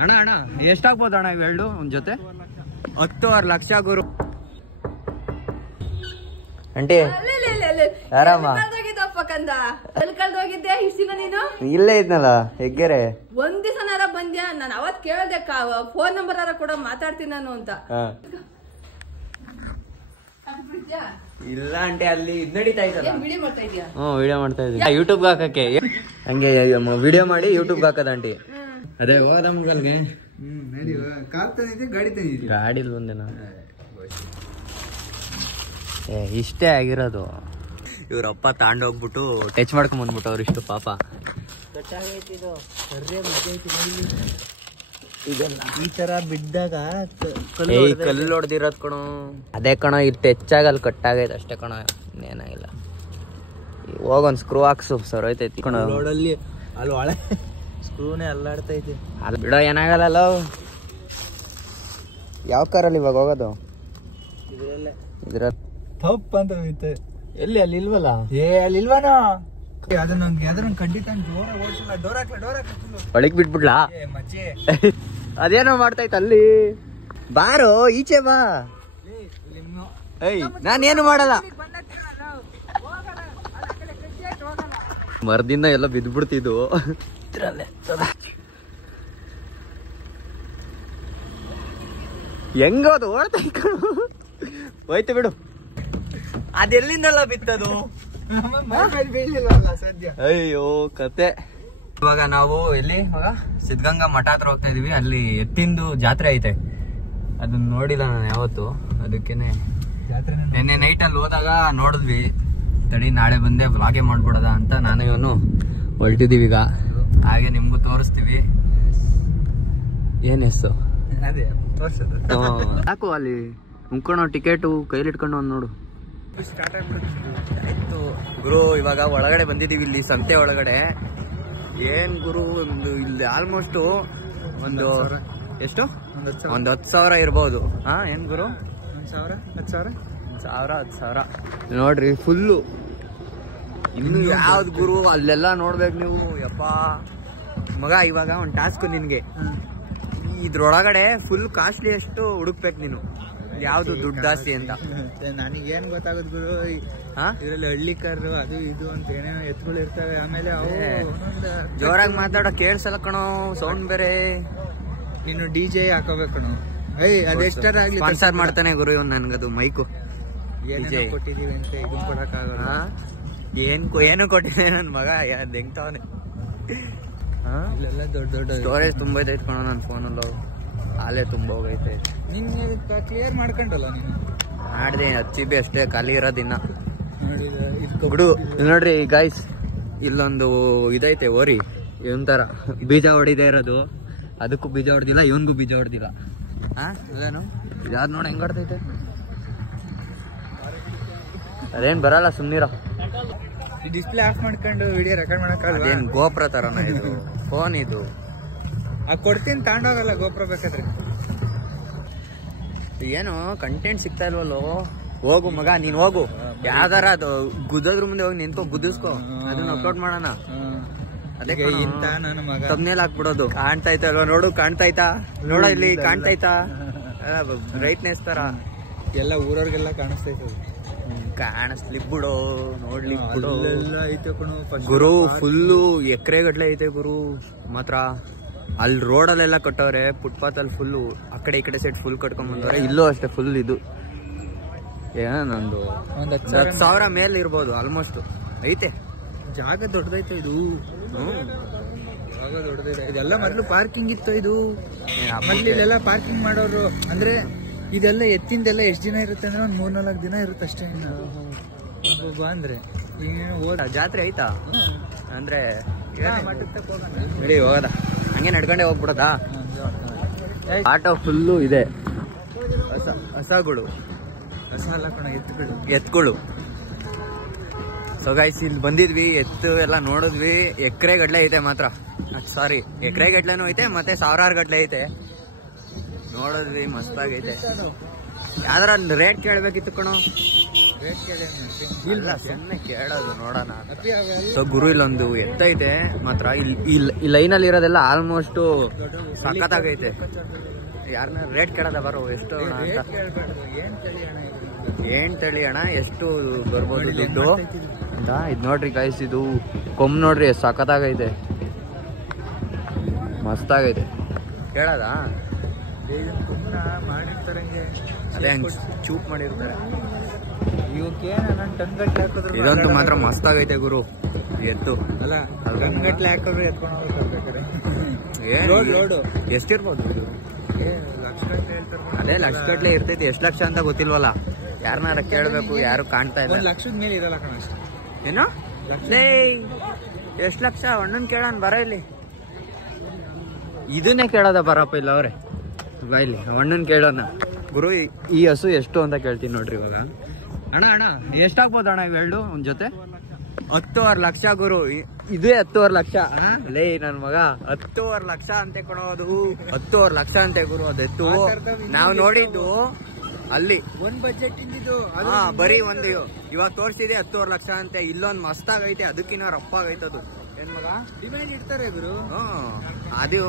ಅಣ್ಣ ಅಣ್ಣ ಎಷ್ಟಾಗ್ಬೋದು ಅಣ್ಣ ಇವೆರಡು ಒಂದ್ ಜೊತೆ? 10 ಲಕ್ಷ ಗುರು. ಆಂಟಿ ಆರಾಮ? ಇಲ್ಲೇ ಇದ್ನಲ್ಲ ಹೆಗ್ಗೆರೆ. ಒಂದ್ ದಿವಸನಾರ ಬಂದ್ಯಾ? ನಾನು ಅವತ್ ಕೇಳ್ದೆ ಫೋನ್ ನಂಬರ್ ಕೂಡ ಮಾತಾಡ್ತೀನಿ ನಾನು ಅಂತ. ಇಲ್ಲ ಆಂಟಿ ಅಲ್ಲಿ ಇದ್ ನಡೀತಾ ಇದ್ದಲ್ಲ. ವಿಡಿಯೋ ಮಾಡ್ತಾ ಇದೀಯಾ? ವಿಡಿಯೋ ಮಾಡ್ತಾ ಇದೀನಿ ಯೂಟ್ಯೂಬ್ ಹಾಕಕ್ಕೆ. ಹಂಗೆ ವಿಡಿಯೋ ಮಾಡಿ ಯೂಟ್ಯೂಬ್ ಹಾಕದ ಆಂಟಿ. ಅದೇ ಹೋದ ಮುಗಲ್ಗೆ ಗಾಡಿ ಬಂದೇನ. ಇಷ್ಟೇ ಆಗಿರೋದು. ಇವ್ರಪ್ಪ ತಾಂಡೋಗ್ಬಿಟ್ಟು ಟಚ್ ಮಾಡ್ಕೊಂಡ್ ಬಂದ್ಬಿಟ್ಟು ಅವ್ರಿಷ್ಟು ಪಾಪ. ಈ ತರ ಬಿದ್ದಾಗ ಕಲ್ಲು ಹೊಡೆದಿರೋದ್ ಕಣೋ. ಅದೇ ಕಣೋ ಇಲ್ಲಿ ಟಚ್ ಆಗಲ್ಲಿ ಕಟ್ಟಾಗೈತೆ ಅಷ್ಟೇ ಕಣೋ, ಏನಾಗಿಲ್ಲ. ಹೋಗೊಂದ್ ಸ್ಕ್ರೂ ಹಾಕ್ಸು ಸರ್ ಹೋಯ್ತೈತಿ ಕಣೋ. ರೋಡಲ್ಲಿ ಅಲ್ಲಿ ಒಳೆ ಸ್ಕ್ರೂನೇ ಅಲ್ಲಾಡ್ತೈತಿ. ಅಲ್ಲಿ ಬಿಡೋ ಏನಾಗಲ್ಲ. ಯಾವ ಕಾರಲ್ಲಿ ಇವಾಗ ಹೋಗೋದು? ಇದ್ರ ತಪ್ಪ ಅಂತ ಹೋಯ್ತು. ಎಲ್ಲಿ ಅಲ್ಲಿ ಇಲ್ವಲ್ಲ? ಅಲ್ಲಿ ಇಲ್ವನೋ. ಅದನ್ನ ಖಂಡಿತ ಡೋರ್ ಹಾಕ್ಲ ಒಳಗ್ ಬಿಟ್ಬಿಡ್ಲಾ? ಮಚ್ಚೆ ಅದೇನೋ ಮಾಡ್ತೈತ ಅಲ್ಲಿ. ಬಾರೋ ಈಚೆ ಬಾ. ನಾನೇನು ಮಾಡಲ್ಲ. ಮರದಿಂದ ಎಲ್ಲ ಬಿದ್ಬಿಡ್ತಿದ್ವು. ಹೆಂಗದು ಓಡ್ತೈ ಹೋಯ್ತು ಬಿಡು. ಅದೆಲ್ಲಿಂದಲ್ಲ ಬಿತ್ತದು? ಅಯ್ಯೋ ಕತೆ. ಇವಾಗ ನಾವು ಎಲ್ಲಿ ಸಿದ್ಧಗಂಗಾ ಮಠ ಹತ್ರ ಹೋಗ್ತಾ ಇದೀವಿ. ಅಲ್ಲಿ ಎತ್ತಿಂದು ಜಾತ್ರೆ ಐತೆ, ಅದನ್ನ ನೋಡಿಲ್ಲ ನಾನು ಯಾವತ್ತು. ಅದಕ್ಕೇನೆ ನಿನ್ನೆ ನೈಟ್ ಅಲ್ಲಿ ಹೋದಾಗ ನೋಡಿದ್ವಿ. ತಡಿ ನಾಳೆ ಬಂದೆ ವ್ಲಾಗೆ ಮಾಡ್ಬಿಡದ ಅಂತ ನಾನು ಇವನು ಹೊರಟಿದೀವಿ. ಈಗ ಹಾಗೆ ನಿಮ್ಗೂ ತೋರಿಸ್ತೀವಿ. ಏನ್ ಹೆಸರು ಸಾಕು. ಅಲ್ಲಿ ಮುಕ್ಕೊಂಡು ಟಿಕೆಟು ಕೈಲಿ ಇಟ್ಕೊಂಡು ಒಂದ್ ನೋಡು. ಆಯ್ತು ಗುರು, ಇವಾಗ ಒಳಗಡೆ ಬಂದಿದೀವಿ. ಇಲ್ಲಿ ಸಂತೆ ಒಳಗಡೆ. ಏನ್ ಗುರು, ಒಂದು ಇಲ್ಲಿ ಆಲ್ಮೋಸ್ಟ್ ಒಂದು ಎಷ್ಟು ಒಂದ್ 10,000 ಇರ್ಬೋದು. ಏನ್ ಗುರು? 10,000 ನೋಡ್ರಿ ಫುಲ್ಲು. ಇನ್ನು ಯಾವ್ದು ಗುರು ಅಲ್ಲೆಲ್ಲ ನೋಡ್ಬೇಕು ನೀವು. ಯಪ್ಪಾ ಮಗ, ಇವಾಗ ಒಂದ್ ಟಾಸ್ಕ್ ನಿನ್ಗೆ. ಇದ್ರೊಳಗಡೆ ಫುಲ್ ಕಾಸ್ಟ್ಲಿ ಎಷ್ಟು ಹುಡುಕ್ಬೇಕು ನೀನು, ಯಾವ್ದು ದುಡ್ಡು ಜಾಸ್ತಿ ಅಂತ. ನನಗೇನ್ ಗೊತ್ತಾಗದ್ ಗುರು, ಇದ್ರಲ್ಲಿ ಹಳ್ಳಿ ಕಾರು ಅದು ಇದು ಅಂತ ಏನೇನೋ ಎತ್ಗಳು ಇರ್ತವೆ. ಆಮೇಲೆ ಅವು ಜೋರಾಗಿ ಮಾತಾಡೋ ಕೇಳ್ಸಲ್ಲ ಕಣೋ, ಸೌಂಡ್ ಬೇರೆ. ನೀನು DJ ಹಾಕೋಬೇಕು ಕಣೋ. ಅದೆಷ್ಟಾರಾಗ್ಲಿ ಸ್ಪಾನ್ಸರ್ ಮಾಡ್ತಾನೆ ಗುರು ಇವ್ನು ನನ್ಗದು ಮೈಕು. ಕೊಟ್ಟಿದೀವಿ ಅಂತ ಇದನ್ ಕೊಡಕ್ಕಾಗಲ್ಲ. ಏನು ಕೊಟ್ಟಿದೆ ನನ್ ಮಗ, ಹೆಂಗ್ ತವನೆ. ಇಲ್ಲೆಲ್ಲ ದೊಡ್ಡ ದೊಡ್ಡ ಸ್ಟೋರೇಜ್ ತುಂಬ ಐತೆ ಕಣೋ ನನ್ನ ಫೋನಲ್ಲೂ. ಹಾಲೇ ತುಂಬ ಹೋಗೈತೆ. ನೀನು ಕ್ಲಿಯರ್ ಮಾಡ್ಕೊಂಡಲ್ಲ ನೀನು? ಮಾಡಿದೆ 10 GB ಅಷ್ಟೇ ಖಾಲಿ ಇರೋದಿನ್ನ. ಬಿಡು ನೋಡ್ರಿ ಗೈಸ್, ಇಲ್ಲೊಂದು ಇದೈತೆ ಓರಿ ಒಂಥರ ಬೀಜ ಹೊಡಿದೇ ಇರೋದು. ಅದಕ್ಕೂ ಬೀಜ ಹೊಡೆದಿಲ್ಲ, ಇವನ್ಗೂ ಬೀಜ ಹೊಡೆದಿಲ್ಲ. ಅದೇನು ಇದಾದ್ ನೋಡಿ ಹೆಂಗ್ ಹೊಡ್ತೈತೆ. ಅದೇನ್ ಬರಲ್ಲ ಸುಮ್ನಿರೋ. ಡಿಸ್ಪ್ಲೇ ಆಫ್ ಮಾಡ್ಕೊಂಡು ವಿಡಿಯೋ ರೆಕಾರ್ಡ್ ಮಾಡಕ್ಕಾಗಲ್ಲ. ಅದೇನ್ ಗೋಪ್ರ ತರನ ಇದು ಫೋನ್? ಇದು ಕೊಡ್ತೀನಿ ತಗೊಂಡೋಗಲ್ಲ ಗೋಪ್ರ ಬೇಕಾದ್ರೆ. ಏನು ಕಂಟೆಂಟ್ ಸಿಗ್ತಾ ಇಲ್ವಲ್ಲೋ. ಹೋಗು ಮಗ ನೀನ್ ಹೋಗು, ಯಾವ್ದಾರ ಅದು ಗುದ್ದೋದ್ರ ಮುಂದೆ ಹೋಗಿ ನಿಂತ್ಕೊ, ಗುದ್ದಿಸ್ಕೊ, ಅದನ್ನ ಅಪ್ಲೋಡ್ ಮಾಡೋಣ. ಅದೇ ನನ್ನ ಮಗ ತಮ್ನೇಲ್ ಹಾಕ್ಬಿಡೋದು. ಕಾಣ್ತಾಯ್ತಾ ಅಲ್ವಾ? ನೋಡು ಕಾಣ್ತಾಯ್ತಾ? ನೋಡ ಇಲ್ಲಿ ಕಾಣ್ತಾಯ್ತಾ? ಬ್ರೈಟ್ನೆಸ್ ತರ ಎಲ್ಲ ಊರವ್ರಿಗೆಲ್ಲ ಕಾಣಿಸ್ತೈತೆ. ಕಾಣಿಸ್ಲಿ ಬಿಡೋ, ನೋಡ್ಲಿ ಬಿಡೋ. ಐತೆ ಕಣೋ ಗುರು, ಫುಲ್ಲು ಎಕರೆ ಗಟ್ಲೆ ಐತೆ ಗುರು ಮಾತ್ರ. ಅಲ್ಲಿ ರೋಡಲ್ಲೆಲ್ಲ ಕಟ್ಟವ್ರೆ, ಫುಟ್ಪಾತ್ ಅಲ್ಲಿ ಫುಲ್ಲು ಆ ಕಡೆ ಈ ಕಡೆ ಸೈಡ್ ಫುಲ್ ಕಟ್ಕೊಂಡ್ ಬಂದವ್ರೆ. ಇಲ್ಲೂ ಅಷ್ಟೇ ಫುಲ್. ಇದು ಏನೊಂದು 10,000 ಮೇಲೆ ಇರ್ಬೋದು ಆಲ್ಮೋಸ್ಟ್. ಐತೆ ಜಾಗ ದೊಡ್ಡದೈತೆ ಇದು. ಜಾಗ ದೊಡ್ಡದೈತೆ. ಇದೆಲ್ಲ ಮೊದ್ಲು ಪಾರ್ಕಿಂಗ್ ಇತ್ತು. ಇದು ಮೊದ್ಲು ಇಲ್ಲೆಲ್ಲ ಪಾರ್ಕಿಂಗ್ ಮಾಡೋರು. ಅಂದ್ರೆ ಇದೆಲ್ಲ ಎತ್ತಿಂದೆಲ್ಲ ಎಷ್ಟು ದಿನ ಇರುತ್ತೆ ಅಂದ್ರೆ ಒಂದ್ 3-4 ದಿನ ಇರುತ್ತೆ ಅಷ್ಟೇ. ಅಂದ್ರೆ ಈಗೇನು ಜಾತ್ರೆ ಐತಾ ಅಂದ್ರೆ ನಡಿ ಹೋಗದ, ಹಂಗೆ ನಡ್ಕೊಂಡೆ ಹೋಗ್ಬಿಡದಾ. ಆಟೋ ಫುಲ್ಲು ಇದೆ. ಹಸಗಳು, ಹಸ ಅಲ್ಲ ಕಣ, ಎತ್ತುಗಳು. ಸೊ ಗೈಸ್ ಇಲ್ಲಿ ಬಂದಿದ್ವಿ, ಎತ್ತು ಎಲ್ಲ ನೋಡಿದ್ವಿ. ಎಕರೆ ಗಟ್ಲೆ ಐತೆ ಮಾತ್ರ. ಸಾರಿ, ಎಕರೆ ಗಟ್ಲೆನೂ ಐತೆ ಮತ್ತೆ 1000 ಗಟ್ಲೆ ಐತೆ. ನೋಡಿದ್ವಿ, ಮಸ್ತಾಗೈತೆ. ಯಾವ್ದಾರ ರೇಟ್ ಕೇಳ್ಬೇಕಿತ್ತು ಕಣೋ. ಇಲ್ಲ ಸುಮ್ಮನೆ ಕೇಳೋದು ನೋಡೋಣ. ಸೊ ಗುರು ಇಲ್ಲೊಂದು ಎತ್ತೈತೆ ಮಾತ್ರ, ಈ ಲೈನಲ್ಲಿ ಇರೋದೆಲ್ಲ ಆಲ್ಮೋಸ್ಟ್ ಸಖತ್ತಾಗೈತೆ. ಯಾರನ್ನ ರೇಟ್ ಕೇಳೋದ ಬರೋ ಎಷ್ಟು ಅಂತ. ಏನ್ ತಳಿ ಅಣ್ಣ, ಎಷ್ಟು ಬರ್ಬೋದು ದುಡ್ಡು ಅಂತ. ಇದು ನೋಡ್ರಿ ಗೈಸ್, ಇದು ಕೊಮ್ಮೆ ನೋಡ್ರಿ ಎಷ್ಟು ಸಖತ್ತಾಗೈತೆ, ಮಸ್ತಾಗೈತೆ. ಕೇಳೋದಾ? ಅದೇ ಹಂಗೆ ಚೂಪ್ ಮಾಡಿರ್ತಾರೆ. ಇದಂತೂ ಮಾತ್ರ ಮಸ್ತಾಗೈತೆ ಗುರು ಎತ್ತು. ಅಲ್ಲ ಗಂಗಟ್ಲೆ ಹಾಕಿದ್ರು ಎತ್ಕೊಂಡು ಎಷ್ಟಿರ್ಬೋದು ಇದು? ಅದೇ ಲಕ್ಷ ಗಟ್ಲೆ ಇರ್ತೈತಿ. ಎಷ್ಟು ಲಕ್ಷ ಅಂತ ಗೊತ್ತಿಲ್ವಲ್ಲ, ಯಾರನ್ನಾರ ಕೇಳ್ಬೇಕು, ಯಾರು ಕಾಣ್ತಾ ಇಲ್ಲ. ಲಕ್ಷದ ಮೇಲೆ ಇರಲ್ಲ ಕಣ ಅಷ್ಟೇ. ಏನು ಎಷ್ಟು ಲಕ್ಷ? ಅಣ್ಣನ್ ಕೇಳೋಣ ಬರ ಇಲ್ಲಿ. ಇದನ್ನೇ ಕೇಳೋದ ಬರಪ್ಪ ಇಲ್ಲ ಅವ್ರೆ ಬಾ ಇಲ್ಲಿ. ಅಣ್ಣನ್ ಕೇಳೋಣ. ಗುರು ಈ ಹಸು ಎಷ್ಟು ಅಂತ ಕೇಳ್ತೀನಿ ನೋಡ್ರಿ ಇವಾಗ. ಅಣ್ಣ ಎಷ್ಟಾಗ್ಬೋದು ಅಣ್ಣ ಇವೆರಡು ಒಂದ್ ಜೊತೆ? 10.5 ಲಕ್ಷ ಗುರು. ಇದೇ 10.5 ಲಕ್ಷ. ಲೇ ನನ್ ಮಗ 10.5 ಲಕ್ಷ ಅಂತೆ ಕೊಡೋದು. 10.5 ಲಕ್ಷ ಅಂತೆ ಗುರು ಅದೆತ್ತು. ನಾವು ನೋಡಿದ್ದು ಅಲ್ಲಿ ಒಂದ್ ಬಜೆಟ್ ಇಂದಿದ್ದು ಬರೀ ಒಂದು ಇವಾಗ ತೋರ್ಸಿದೆ 10.5 ಲಕ್ಷ ಅಂತೆ. ಇಲ್ಲೊಂದ್ ಮಸ್ತಾಗೈತೆ, ಅದಕ್ಕಿನ್ನ ರಪ್ಪಾಗೈತದು. ಏನ್ ಮಗ ಡಿಮ್ಯಾಂಡ್ ಇಡ್ತಾರೆ ಗುರು. ಅದು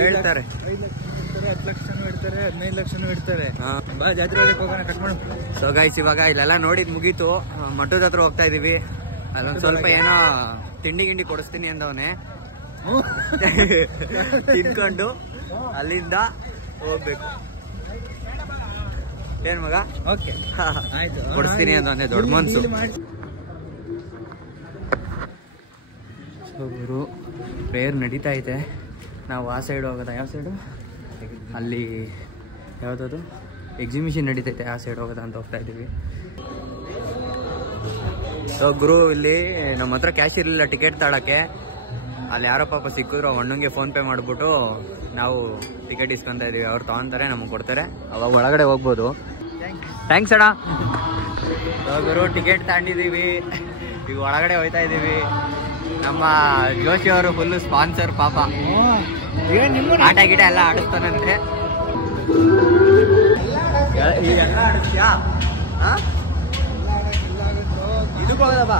ಹೇಳ್ತಾರೆ 10 ಲಕ್ಷನೂ ಇಡ್ತಾರೆ, 15 ಲಕ್ಷನೂ ಇಡ್ತಾರೆ. ಬಾ ಜಾತ್ರೆ ಹೋಗೋಣ, ಕಟ್ ಮಾಡು. ಸೊ ಗೈಸ್ ಇವಾಗ ಇಲ್ಲೆಲ್ಲ ನೋಡಿದ್ ಮುಗೀತು. ಮಠದ ಹತ್ರ ಹೋಗ್ತಾ ಇದೀವಿ. ಅಲ್ಲೊಂದ್ ಸ್ವಲ್ಪ ಏನೋ ತಿಂಡಿ ಗಿಂಡಿ ಕೊಡಿಸ್ತೀನಿ ಅಂದವನೇ. ತಿನ್ಕೊಂಡು ಅಲ್ಲಿಂದ ಹೋಗ್ಬೇಕು. ಏನ್ ಮಗ? ಓಕೆ ಆಯ್ತು, ಕೊಡಿಸ್ತೀನಿ ಅಂದವನೇ, ದೊಡ್ಡ ಮನ್ಸು. ಸೊ ಗುರು ಪ್ರೇಯರ್ ನಡೀತಾ ಐತೆ. ನಾವು ಆ ಸೈಡ್ ಹೋಗೋದ? ಯಾವ ಸೈಡು? ಅಲ್ಲಿ ಯಾವುದದು ಎಕ್ಸಿಬಿಷನ್ ನಡೀತೈತೆ, ಆ ಸೈಡ್ ಹೋಗೋದ ಅಂತ ಹೋಗ್ತಾ ಇದ್ದೀವಿ. ಸೊ ಗುರು ಇಲ್ಲಿ ನಮ್ಮ ಹತ್ರ ಕ್ಯಾಶ್ ಇರಲಿಲ್ಲ ಟಿಕೆಟ್ ತಗೊಳಕ್ಕೆ. ಅಲ್ಲಿ ಯಾರೋ ಪಾಪ ಸಿಕ್ಕಿದ್ರು, ಅಣ್ಣಂಗೆ ಫೋನ್ ಪೇ ಮಾಡಿಬಿಟ್ಟು ನಾವು ಟಿಕೆಟ್ ಇಸ್ಕೊಂತ ಇದೀವಿ. ಅವ್ರು ತಗೊಂತಾರೆ, ನಮಗೆ ಕೊಡ್ತಾರೆ, ಅವಾಗ ಒಳಗಡೆ ಹೋಗ್ಬೋದು. ಥ್ಯಾಂಕ್ಸ್ ಅಣ್ಣ. ಗುರು ಟಿಕೆಟ್ ತಗೊಂಡಿದ್ದೀವಿ, ಈಗ ಒಳಗಡೆ ಹೋಗ್ತಾ ಇದ್ದೀವಿ. ನಮ್ಮ ಜೋಶಿ ಅವರು ಫುಲ್ಲು ಸ್ಪಾನ್ಸರ್ ಪಾಪ. ಆಟ ಗಿಟ ಎಲ್ಲ ಆಡಿಸ್ತಾನಂತೆ. ಎಲ್ಲ ಆಡಿಸ್ತೀಯಾ? ಇದಕ್ಕೆ ಹೋಗೋದಪ್ಪ,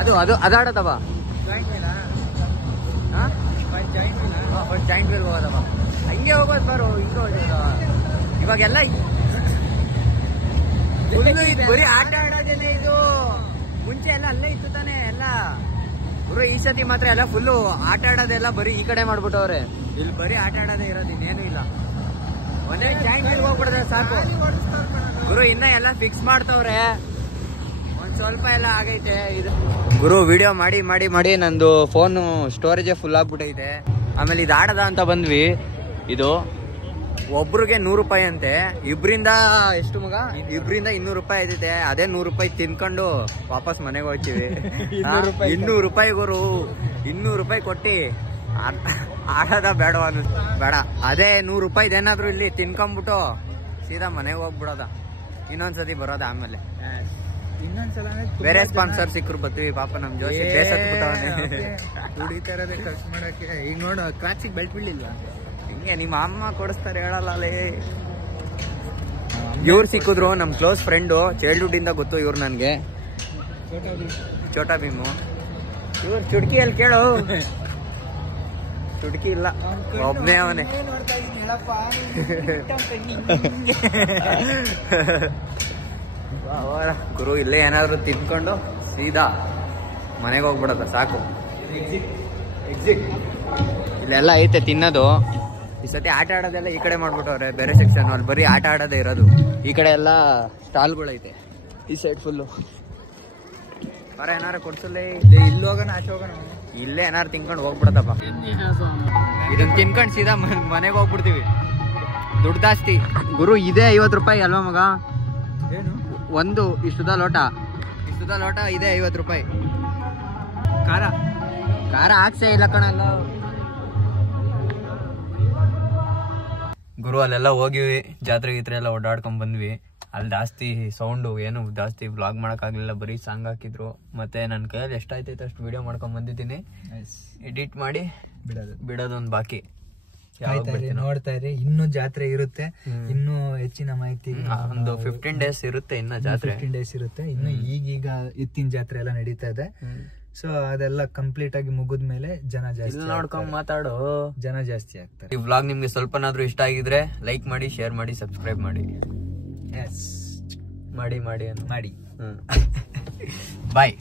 ಅದು ಆಡೋದಪ್ಪ. Giant wheel ಹೋಗೋದಪ್ಪ. ಹಂಗೆ ಹೋಗೋದು ಬಾರು, ಹಿಂಗೆ ಹೋಗೋದು. ಇವಾಗೆಲ್ಲ ಬರೀ ಆಟ ಆಡೋದೇನೆ ಇದು. ಮುಂಚೆ ಎಲ್ಲ ಅಲ್ಲೇ ಇತ್ತು ತಾನೆ ಎಲ್ಲ. ಗುರು ಈ ಸತಿ ಮಾತ್ರ ಎಲ್ಲ ಫುಲ್ಲು ಆಟ ಆಡೋದೆಲ್ಲ ಬರೀ ಈ ಕಡೆ ಮಾಡ್ಬಿಟ್ಟವ್ರೆ. ಇಲ್ಲಿ ಬರೀ ಆಟ ಆಡೋದೇ ಇರೋದು, ಇನ್ನೇನು ಇಲ್ಲ. ಒಂದೇ ಜಾಯಿಂಟ್ ವೀಲ್ ಹೋಗ್ಬಿಡ್ರೆ ಸಾಕು ಗುರು. ಇನ್ನ ಎಲ್ಲ ಫಿಕ್ಸ್ ಮಾಡ್ತವ್ರೆ, ಒಂದ್ ಸ್ವಲ್ಪ ಎಲ್ಲ ಆಗೈತೆ ಇದು. ಗುರು ವಿಡಿಯೋ ಮಾಡಿ ಮಾಡಿ ಮಾಡಿ ನಂದು ಫೋನ್ ಸ್ಟೋರೇಜೇ ಫುಲ್ ಆಗ್ಬಿಟ್ಟೈತೆ. ಆಮೇಲೆ ಇದು ಆಡದ ಅಂತ ಬಂದ್ವಿ. ಇದು ಒಬ್ರಿಗೆ 100 ರೂಪಾಯಿ ಅಂತೆ. ಇಬ್ರಿಂದ ಎಷ್ಟು ಮಗ? ಇಬ್ರಿಂದ 200 ರೂಪಾಯಿ ಐತಿದೆ. ಅದೇ 100 ರೂಪಾಯಿ ತಿನ್ಕೊಂಡು ವಾಪಸ್ ಮನೆಗೆ ಹೋಗ್ತೀವಿ. 200 ರೂಪಾಯಿ ಗುರು, 200 ರೂಪಾಯಿ ಕೊಟ್ಟಿ ಆಡೋದ ಬೇಡ ಬೇಡ. ಅದೇ 100 ರೂಪಾಯಿದು ಏನಾದ್ರು ಇಲ್ಲಿ ತಿನ್ಕೊಂಡ್ಬಿಟ್ಟು ಸೀದಾ ಮನೆಗೆ ಹೋಗ್ಬಿಡೋದ. ಇನ್ನೊಂದ್ಸತಿ ಬರೋದ. ಆಮೇಲೆ ಇನ್ನೊಂದ್ಸಲ ಬೇರೆ ಸ್ಪಾನ್ಸರ್ ಸಿಕ್ಕರು ಬರ್ತೀವಿ. ಪಾಪ ನಮ್ ಜೋಶಿ ದುಡಿತಾರದೆ ಖರ್ಚು ಮಾಡಕ್ಕೆ. ಈಗ ನೋಡು ಕ್ರಾಚಿಗೆ ಬೆಲ್ಟ್ ಬೀಳಿಲ್ವಾ? ಹಿಂಗೆ ನಿಮ್ಮ ಅಮ್ಮ ಕೊಡಿಸ್ತಾರೆ ಹೇಳಲ್ಲ. ಇವ್ರು ಸಿಕ್ಕಿದ್ರು, ನಮ್ ಕ್ಲೋಸ್ ಫ್ರೆಂಡು, ಚೈಲ್ಡ್ಹುಡ್ ಇಂದ ಗೊತ್ತು ಇವ್ರು ನನ್ಗೆ. ಚೋಟಾ ಭೀಮು. ಇವ್ರು ಚುಟ್ಕಿಯಲ್ಲಿ ಕೇಳು, ಚುಟ್ಕಿ ಇಲ್ಲ, ಒಬ್ನೇ ಅವನೇ. ಗುರು ಇಲ್ಲೇ ಏನಾದ್ರು ತಿನ್ಕೊಂಡು ಸೀದಾ ಮನೆಗೆ ಹೋಗ್ಬಿಡೋದ ಸಾಕು. ಇಲ್ಲೆಲ್ಲ ಐತೆ ತಿನ್ನೋದು. ಈ ಸತಿ ಆಟ ಆಡೋದೆಲ್ಲ ಈ ಕಡೆ ಮಾಡ್ಬಿಟ್ಟವ್ರೆ, ಬೇರೆ ಸೆಕ್ಷನ್. ಅಲ್ಲಿ ಬರೀ ಆಟ ಆಡೋದೇ ಇರೋದು. ಈ ಕಡೆ ಎಲ್ಲ ಸ್ಟಾಲ್ಗಳೈತೆ, ಈ ಸೈಡ್ ಫುಲ್ಲು. ಬರ ಏನಾರು ಕೊಡ್ಸಲ್ಲ. ಇಲ್ಲಿ ಹೋಗೋಣ, ಆಚೆ ಹೋಗೋಣ. ಇಲ್ಲೇ ಏನಾರು ತಿನ್ಕೊಂಡು ಹೋಗ್ಬಿಡದಪ್ಪ. ಇದನ್ನ ತಿನ್ಕೊಂಡು ಸೀದಾ ಮನೆಗೆ ಹೋಗ್ಬಿಡ್ತೀವಿ. ದುಡ್ಡು ಜಾಸ್ತಿ ಗುರು. ಇದೇ 50 ರೂಪಾಯಿ ಅಲ್ವಾ ಮಗ? ಏನು ಒಂದು ಇಷ್ಟುದ ಲೋಟ ಇದೆ 50 ರೂಪಾಯಿ. ಖಾರ ಹಾಕ್ಸೇ ಇಲ್ಲ ಕಣಲ್ಲ ಗುರು. ಅಲ್ಲೆಲ್ಲ ಹೋಗಿವಿ, ಜಾತ್ರೆ ಗೀತ್ರೆ ಎಲ್ಲ ಓಡಾಡ್ಕೊಂಡ್ ಬಂದ್ವಿ. ಅಲ್ಲಿ ಜಾಸ್ತಿ ಸೌಂಡು ಏನು ಜಾಸ್ತಿ ವ್ಲಾಗ್ ಮಾಡೋಕ್ಕಾಗಲಿಲ್ಲ, ಬರೀ ಸಾಂಗ್ ಹಾಕಿದ್ರು. ಮತ್ತೆ ನನ್ನ ಕೈಯಲ್ಲಿ ಎಷ್ಟಾಯ್ತೈತೆ ಅಷ್ಟು ವಿಡಿಯೋ ಮಾಡ್ಕೊಂಡ್ ಬಂದಿದ್ದೀನಿ. ಎಡಿಟ್ ಮಾಡಿ ಬಿಡೋದೊಂದು ಬಾಕಿ. ನೋಡ್ತಾ ಇರಿ. ಇನ್ನೂ ಜಾತ್ರೆ ಇರುತ್ತೆ, ಇನ್ನೂ ಹೆಚ್ಚಿನ ಮಾಹಿತಿ ಒಂದು 15 days ಇರುತ್ತೆ ಇನ್ನ ಜಾತ್ರೆ. 15 days ಇರುತ್ತೆ. ಇನ್ನು ಈಗೀಗ ಎತ್ತಿನ ಜಾತ್ರೆ ಎಲ್ಲ ನಡೀತಾ ಇದೆ. ಸೊ ಅದೆಲ್ಲ ಕಂಪ್ಲೀಟ್ ಆಗಿ ಮುಗಿದ್ಮೇಲೆ ಜನ ಜಾಸ್ತಿ ನೋಡ್ಕೊಂಡ್ ಮಾತಾಡೋ ಜನ ಜಾಸ್ತಿ ಆಗ್ತಾರೆ. ಈ ವ್ಲಾಗ್ ನಿಮ್ಗೆ ಸ್ವಲ್ಪನಾದ್ರೂ ಇಷ್ಟ ಆಗಿದ್ರೆ ಲೈಕ್ ಮಾಡಿ, ಶೇರ್ ಮಾಡಿ, ಸಬ್ಸ್ಕ್ರೈಬ್ ಮಾಡಿ. ಎಸ್ ಮಾಡಿ ಮಾಡಿ ಬಾಯ್.